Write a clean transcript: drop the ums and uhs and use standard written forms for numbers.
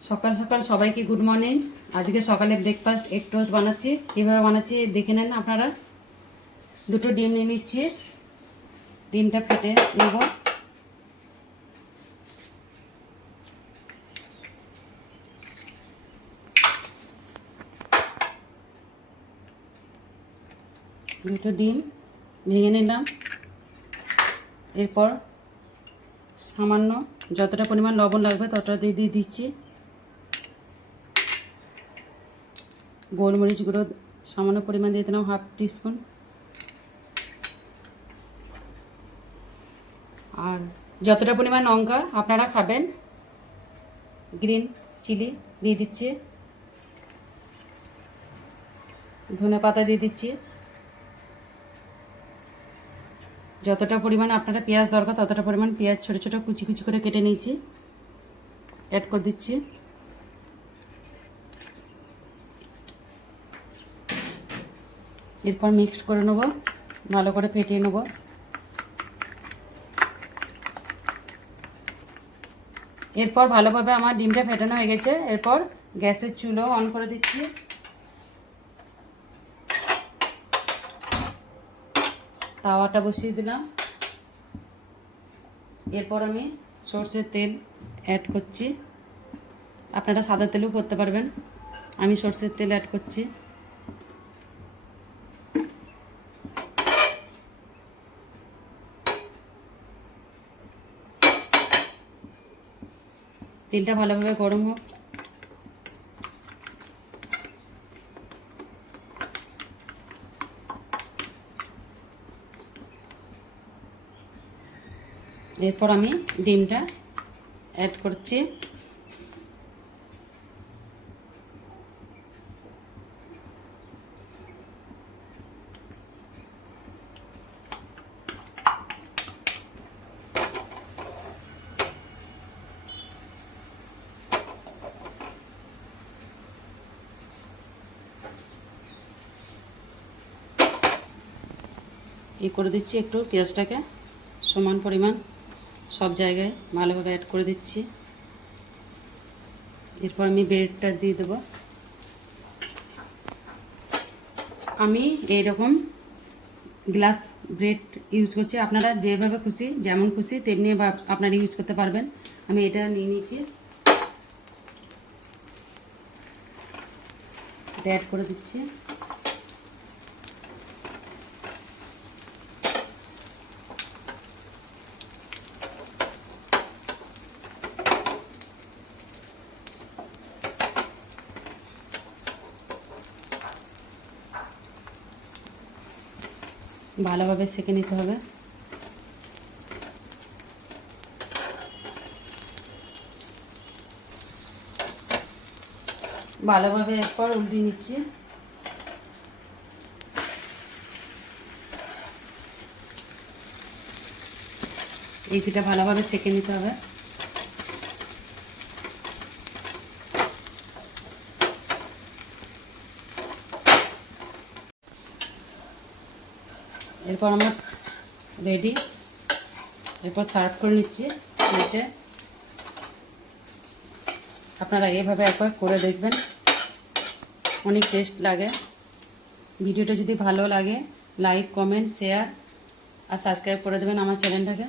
সকাল সকাল সবাইকে গুড মর্নিং। আজকে সকালে ব্রেকফাস্ট এগ টোস্ট বানাচ্ছি। কীভাবে বানাচ্ছি দেখে নেন আপনারা। দুটো ডিম নিয়ে নিচ্ছি, ডিমটা ফেটে নেব। দুটো ডিম ভেঙে নিলাম। এরপর সামান্য যতটা পরিমাণ লবণ লাগবে ততটা দিয়ে দিচ্ছি। গোলমরিচ গুঁড়ো সামান্য পরিমাণ দিয়ে দিলাম, 1/2 টিস্পুন। আর যতটা পরিমাণ লঙ্কা আপনারা খাবেন, গ্রিন চিলি দিয়ে দিচ্ছি। ধনে পাতা দিয়ে দিচ্ছি। যতটা পরিমাণ আপনারা পেঁয়াজ দরকার ততটা পরিমাণ পেঁয়াজ ছোটো ছোটো কুচি কুচি করে কেটে নিয়েছি, অ্যাড করে দিচ্ছি। এরপর মিক্সড করে নেব, ভালো করে ফেটিয়ে নেব। এরপর ভালোভাবে আমার ডিমটা ফেটানো হয়ে গেছে। এরপর গ্যাসের চুলো অন করে দিচ্ছি। তাওয়াটা বসিয়ে দিলাম। এরপর আমি সরষের তেল অ্যাড করছি। আপনারা সাদা তেলও করতে পারবেন, আমি সরষের তেল অ্যাড করছি। তেলটা ভালোভাবে গরম হোক। এরপর আমি ডিমটা অ্যাড করছি। করে দিচ্ছি একটু পেঁয়াজটাকে সমান পরিমাণ সব জায়গায় ভালোভাবে অ্যাড করে দিচ্ছি। এরপর আমি ব্রেডটা দিয়ে দেবো। আমি এইরকম গ্লাস ব্রেড ইউজ করছি, আপনারা যেভাবে খুশি যেমন খুশি তেমনি আপনারা ইউজ করতে পারবেন। আমি এটা নিয়ে নিয়েছি, অ্যাড করে দিচ্ছি। ভালোভাবে সেঁকে নিতে হবে। ভালোভাবে এরপর উল্টে নিচ্ছি। এই পিঠা ভালোভাবে সেঁকে নিতে হবে। এরপর আমার রেডি। এরপর সার্ভ করে নিচ্ছি প্লেটে। আপনারা এভাবে একবার করে দেখবেন, অনেক টেস্ট লাগে। ভিডিওটা যদি ভালো লাগে লাইক কমেন্ট শেয়ার আর সাবস্ক্রাইব করে দেবেন আমার চ্যানেলটাকে।